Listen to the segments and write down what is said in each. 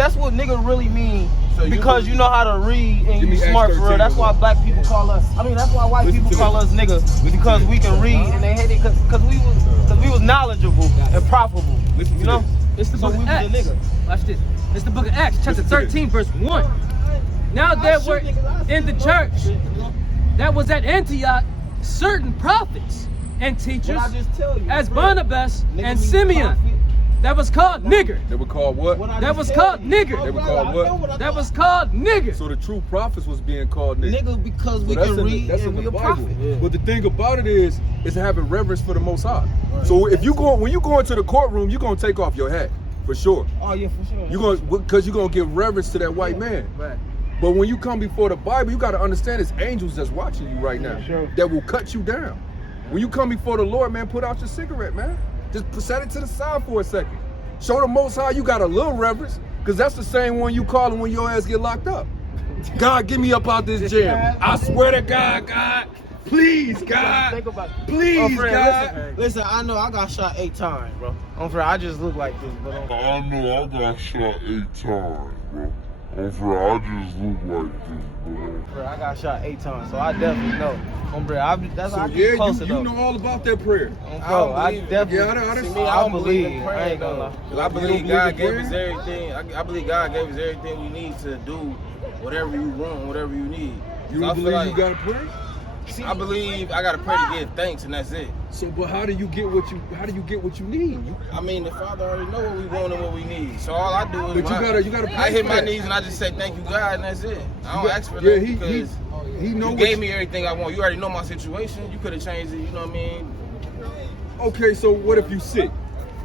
that's what nigga really mean. So because you know how to read and you smart for real. That's why black people call us. I mean, that's why white people call us niggas because we can read and they hate it because we was knowledgeable and profitable. You know. It's the book of Acts. Watch this. It's the book of Acts, chapter 13, verse 1. Now there were in the church that was at Antioch certain prophets and teachers, as Barnabas and Simeon, that was called nigger. They were called what? That was called nigger. They were called what? That was called nigger. So the true prophets was being called nigger. Nigga, because we can read and we a prophet. But the thing about it is having reverence for the Most High. Right. So if you go, when you go into the courtroom, you're gonna take off your hat for sure. Oh yeah, for sure. You're gonna because you're gonna give reverence to that white man. Right. But when you come before the Bible, you got to understand it's angels that's watching you right now that will cut you down. When you come before the Lord, man, put out your cigarette, man. Just set it to the side for a second. Show the Most High you got a little reverence, because that's the same one you calling when your ass get locked up. God, get me up out this jail. I swear to God, God. Please, God. Please, God. Listen, I know I got shot 8 times, bro. I just look like this, but I know I got shot 8 times, bro. I just look like this, bro. I got shot 8 times, so I definitely know. That's how I get closer, you know all about that prayer. Bro, I definitely. I don't believe. I ain't gonna lie. I believe God gave us everything. I believe God gave us everything we need to do whatever you want, whatever you need. You don't believe you gotta pray? I believe I gotta pray to give thanks, and that's it. So, but how do you get what you need? I mean, the Father already know what we want and what we need. So all I do is you gotta pray. I hit my knees and I just say thank you, God, and that's it. I don't ask for that because he know you gave me everything I want. You already know my situation. You could have changed it. You know what I mean? Okay, so what if you sick?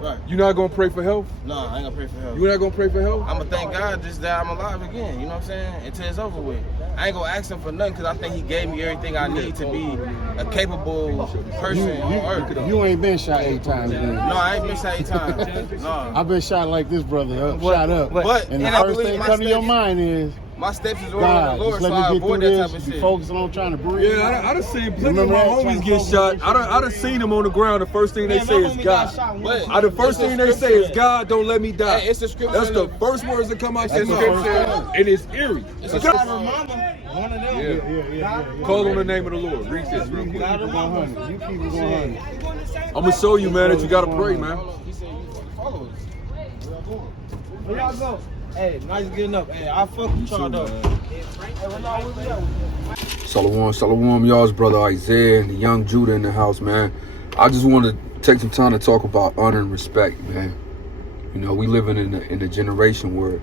Right. You not gonna pray for health? No, I ain't gonna pray for health. You not gonna pray for health? I'm gonna thank God just that I'm alive again. You know what I'm saying? Until it's over with. I ain't gonna ask him for nothing because I think he gave me everything I need to be a capable person on earth. You ain't been shot 8 times, then. No, I ain't been shot 8 times. No. I've been shot like this, brother. Shot up. But and the first thing come to your mind is, my steps is ordered God, the Lord, just let so I me get avoid through that this. type of Be shit. focusing on trying to breathe. Yeah, I done seen plenty of my homies get shot. I done seen them on the ground. The first thing they say is God. The first thing they say is God, don't let me die. Hey, it's a scripture. That's the first words that come out their mouth. And it's eerie. It's a scripture. One of them. Yeah. Call on the name of the Lord. Read this real quick. You keep it going. I'm gonna show you, man, that you gotta pray, man. He said you follow us. Where y'all go? Hey, nice getting up. Hey, I fuck with y'all though. Shalom, y'all's brother Isaiah and the young Judah in the house, man. I just want to take some time to talk about honor and respect, man. You know, we living in a generation where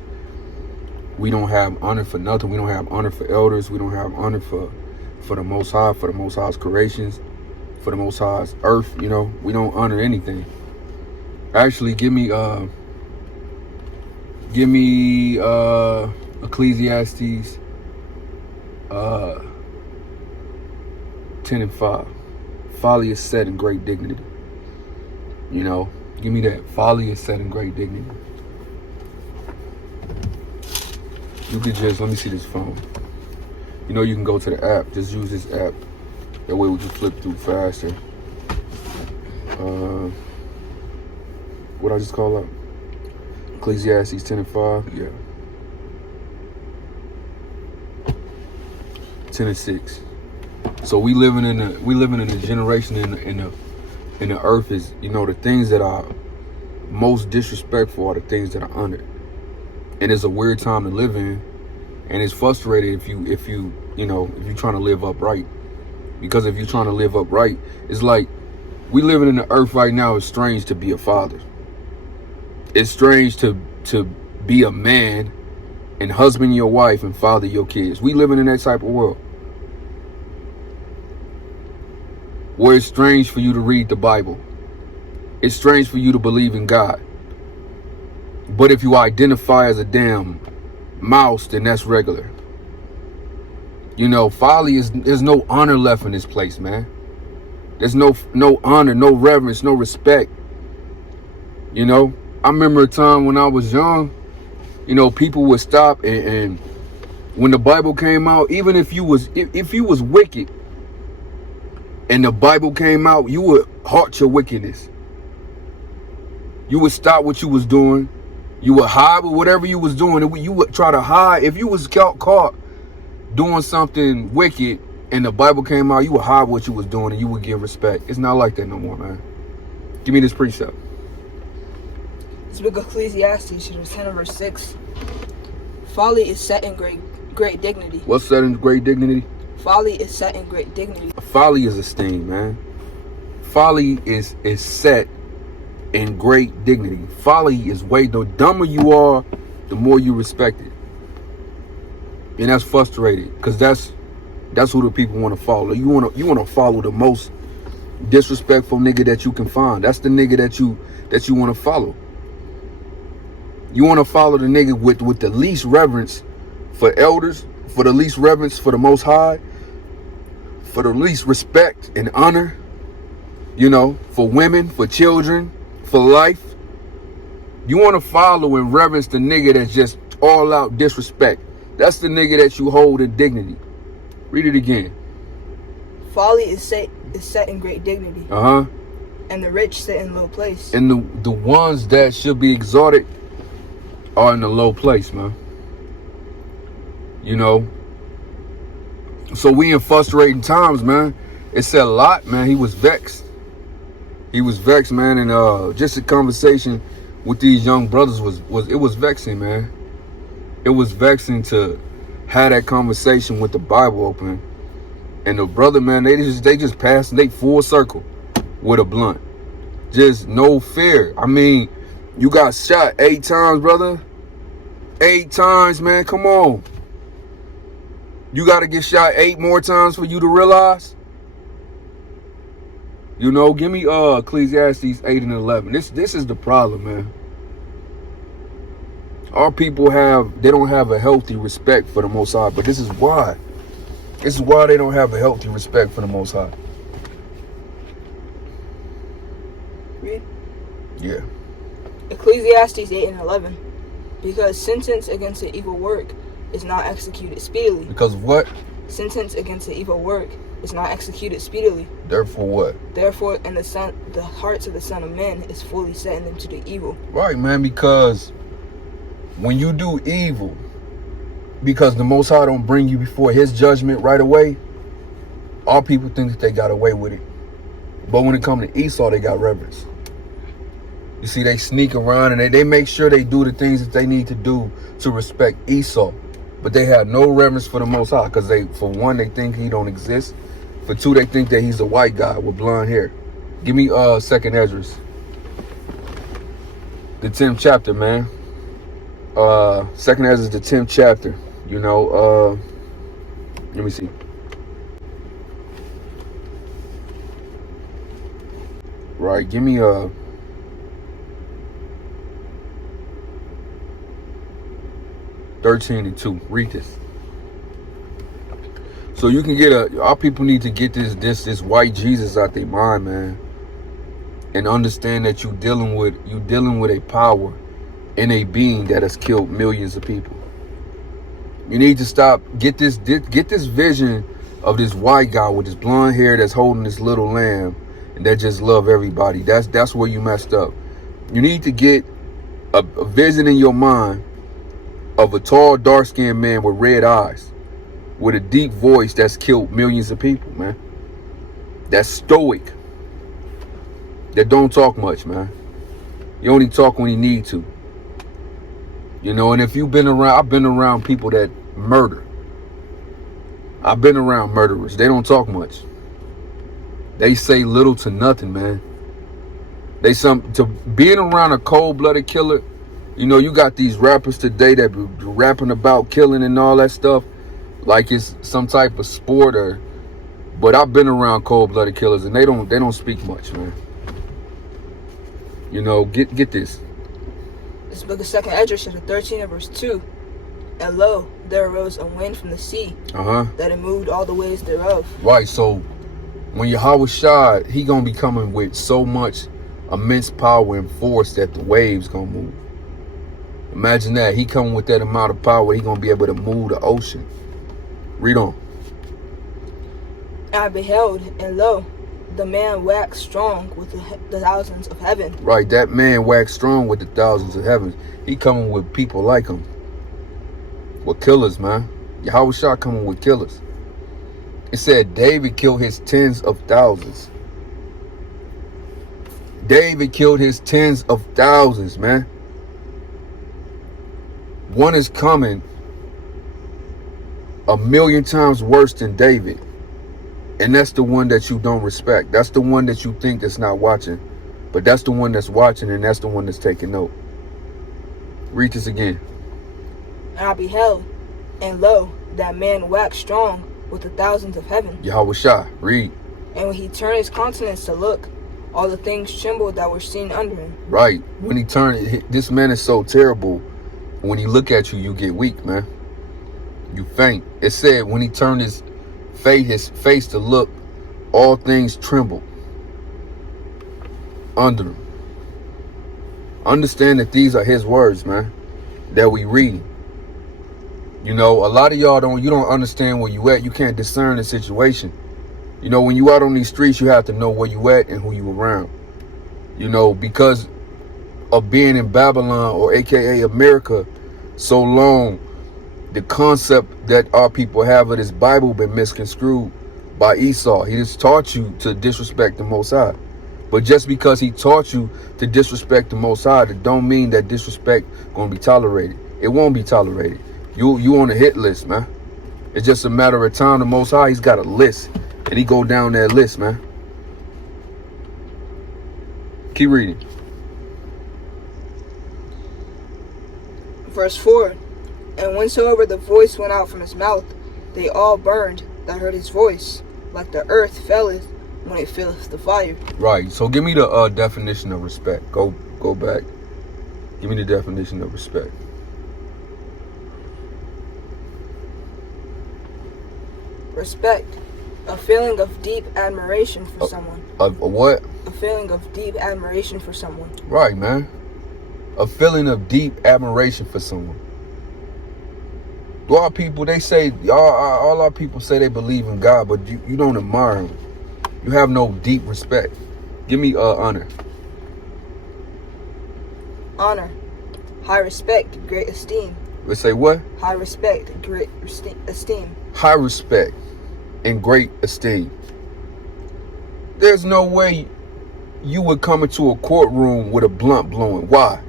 we don't have honor for nothing. We don't have honor for elders. We don't have honor for the Most High, for the Most High's creations, for the Most High's earth. You know, we don't honor anything. Actually, give me Ecclesiastes 10:5. Folly is set in great dignity. You know, give me that. Folly is set in great dignity. You could just, let me see this phone. You know, you can go to the app. Just use this app. That way we can flip through faster. What I just call up? Ecclesiastes 10:5. Yeah. 10:6. So we living in a generation in the earth is, you know, the things that are most disrespectful are the things that are honored. And it's a weird time to live in, and it's frustrating if you trying to live upright. Because if you're trying to live upright, it's like we living in the earth right now. It's strange to be a father. It's strange to be a man and husband your wife and father your kids. We living in that type of world where it's strange for you to read the Bible. It's strange for you to believe in God. But if you identify as a damn mouse, then that's regular. You know, folly there's no honor left in this place, man. There's no honor, no reverence, no respect. You know, I remember a time when I was young, you know, people would stop and when the Bible came out, even if you was wicked and the Bible came out, you would halt your wickedness. You would stop what you was doing You would hide with whatever you was doing. You would try to hide. If you was caught doing something wicked and the Bible came out, you would hide what you was doing and you would give respect. It's not like that no more, man. Give me this precept. This book of Ecclesiastes, chapter 10 and verse 6. Folly is set in great dignity. What's set in great dignity? Folly is set in great dignity. Folly is esteemed, man. Folly is set in great dignity. Folly is way, the dumber you are, the more you respect it. And that's frustrated, because that's who the people want to follow. You want to follow the most disrespectful nigga that you can find. That's the nigga that you want to follow. You want to follow the nigga with the least reverence for elders, for the least reverence for the Most High, for the least respect and honor, you know, for women, for children, for life. You want to follow and reverence the nigga that's just all out disrespect. That's the nigga that you hold in dignity. Read it again. Folly is set in great dignity. And the rich sit in low place. And the ones that should be exalted are in a low place, man. You know. So we in frustrating times, man. It said a lot, man. He was vexed. He was vexed, man. And just a conversation with these young brothers was vexing, man. It was vexing to have that conversation with the Bible open. And the brother, man, they just passed, they full circle with a blunt. Just no fear. I mean, you got shot 8 times, brother. 8 times, man. Come on. You got to get shot 8 more times for you to realize? You know, give me Ecclesiastes 8 and 11. This is the problem, man. Our people they don't have a healthy respect for the Most High, but this is why. This is why they don't have a healthy respect for the Most High. Read. Yeah. Ecclesiastes 8 and 11. Because sentence against an evil work is not executed speedily. Because what? Sentence against an evil work is not executed speedily. Therefore what? Therefore, and the hearts of the Son of Man is fully setting them to do evil. Right, man, because when you do evil, because the Most High don't bring you before his judgment right away, all people think that they got away with it. But when it comes to Esau, they got reverence. You see, they sneak around and they make sure they do the things that they need to do to respect Esau. But they have no reverence for the Most High, because for one, they think he don't exist. For two, they think that he's a white guy with blonde hair. Give me 2nd Ezra, the 10th chapter, man. 2nd Ezra, the 10th chapter. You know, let me see. Right, give me 13 and 2. Read this. So you can get our people need to get this white Jesus out their mind, man. And understand that you dealing with a power and a being that has killed millions of people. You need to stop. Get this vision of this white guy with this blonde hair that's holding this little lamb and that just love everybody. That's where you messed up. You need to get a vision in your mind of a tall, dark-skinned man with red eyes, with a deep voice that's killed millions of people, man. That's stoic. That don't talk much, man. You only talk when you need to. You know, and if you've been around, I've been around people that murder. I've been around murderers. They don't talk much. They say little to nothing, man. To being around a cold-blooded killer. You know, you got these rappers today that be rapping about killing and all that stuff like it's some type of sport but I've been around cold-blooded killers and they don't speak much, man. You know, get this. This book of 2nd Ezra, chapter 13 and verse 2. And lo, there arose a wind from the sea that it moved all the waves thereof. Right, so when Yahweh Shai, he gonna be coming with so much immense power and force that the waves gonna move. Imagine that. He coming with that amount of power, he gonna be able to move the ocean. Read on. And I beheld, and lo, the man waxed strong with the thousands of heaven. Right, that man waxed strong with the thousands of heavens. He coming with people like him. With killers, man. Yahweh Shah coming with killers. It said David killed his tens of thousands. David killed his tens of thousands, man. One is coming 1,000,000 times worse than David. And that's the one that you don't respect. That's the one that you think that's not watching. But that's the one that's watching, and that's the one that's taking note. Read this again. And I beheld, and lo, that man waxed strong with the thousands of heaven. Yahweh Shah, read. And when he turned his countenance to look, all the things trembled that were seen under him. Right. When he turned, this man is so terrible. When he look at you, you get weak, man. You faint. It said when he turned his face to look, all things trembled under him. Understand that these are his words, man, that we read. You know, a lot of y'all you don't understand where you at. You can't discern the situation. You know, when you out on these streets, you have to know where you at and who you around. You know, because of being in Babylon, or AKA America, so long, the concept that our people have of this Bible been misconstrued by Esau. He just taught you to disrespect the Most High. But just because he taught you to disrespect the Most High, that don't mean that disrespect gonna be tolerated. It won't be tolerated. You on a hit list, man. It's just a matter of time. The Most High, he's got a list, and he go down that list, man. Keep reading. Verse 4. And whensoever the voice went out from his mouth, they all burned that heard his voice, like the earth felleth when it filleth the fire. Right. So give me the definition of respect. Go back. Give me the definition of respect. Respect. A feeling of deep admiration for someone. A what? A feeling of deep admiration for someone. Right, man. A feeling of deep admiration for someone. A lot of people, they say, all our people say they believe in God, but you don't admire him. You have no deep respect. Give me honor. Honor. High respect, great esteem. Let's say what? High respect, great esteem. High respect and great esteem. There's no way you would come into a courtroom with a blunt blowing. Why?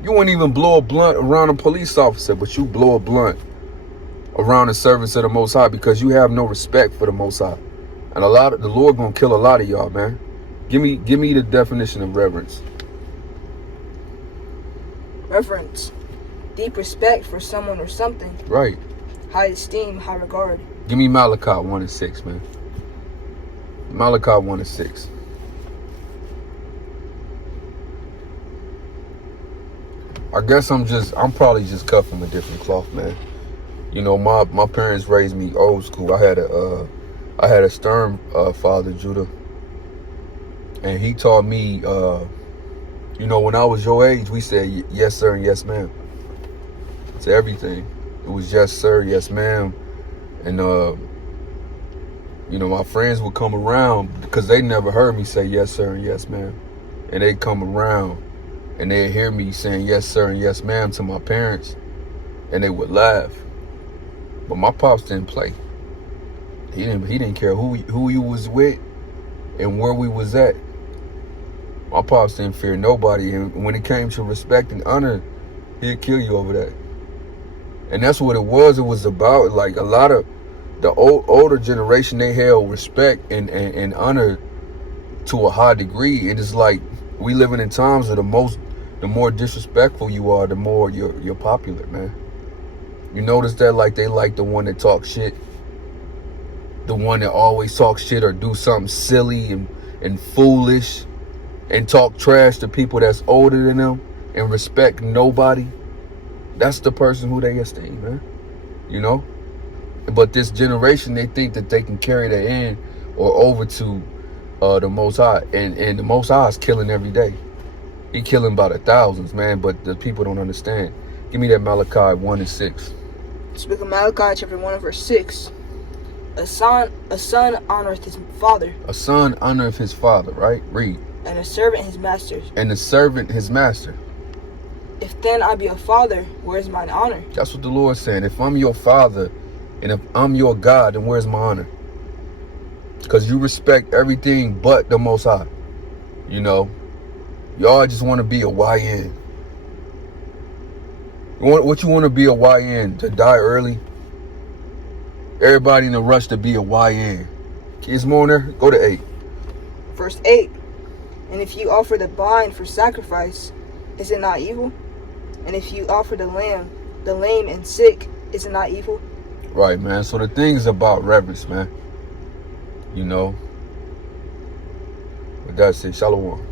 You wouldn't even blow a blunt around a police officer, but you blow a blunt around the servants of the Most High because you have no respect for the Most High. And the Lord gonna kill a lot of y'all, man. Give me the definition of reverence. Reverence. Deep respect for someone or something. Right. High esteem, high regard. Give me Malachi 1:6, man. Malachi 1:6. I guess I'm probably just cut from a different cloth, man. You know, my parents raised me old school. I had a stern father, Judah, and he taught me. You know, when I was your age, we said yes sir and yes ma'am to everything. It was yes sir, yes ma'am, and you know, my friends would come around because they never heard me say yes sir and yes ma'am, and they'd come around. And they'd hear me saying yes sir and yes ma'am to my parents, and they would laugh. But my pops didn't play. He didn't care who you was with and where we was at. My pops didn't fear nobody, and when it came to respect and honor, he'd kill you over that. And that's what it was. It was about, like, a lot of the older generation, they held respect and honor to a high degree. And it's like we living in times of the more disrespectful you are, the more you're popular, man. You notice that, like, they like the one that talks shit, the one that always talks shit or do something silly and foolish and talk trash to people that's older than them and respect nobody. That's the person who they esteem, man. You know? But this generation, they think that they can carry that in or over to the Most High. And the Most High is killing every day. He killing by the thousands, man, but the people don't understand. Give me that Malachi 1:6. Speak of Malachi chapter 1 and verse 6. A son honoreth his father. A son honoreth his father, right? Read. And a servant his master. And the servant his master. If then I be a father, where is mine honor? That's what the Lord's saying. If I'm your father and if I'm your God, then where's my honor? Because you respect everything but the Most High. You know, y'all just want to be a YN. What you want to be a YN? To die early? Everybody in a rush to be a YN. Kids more in there? Go to 8. Verse 8. And if you offer the blind for sacrifice, is it not evil? And if you offer the lame and sick, is it not evil? Right, man. So the thing is about reverence, man. You know. But that's it. Shalom.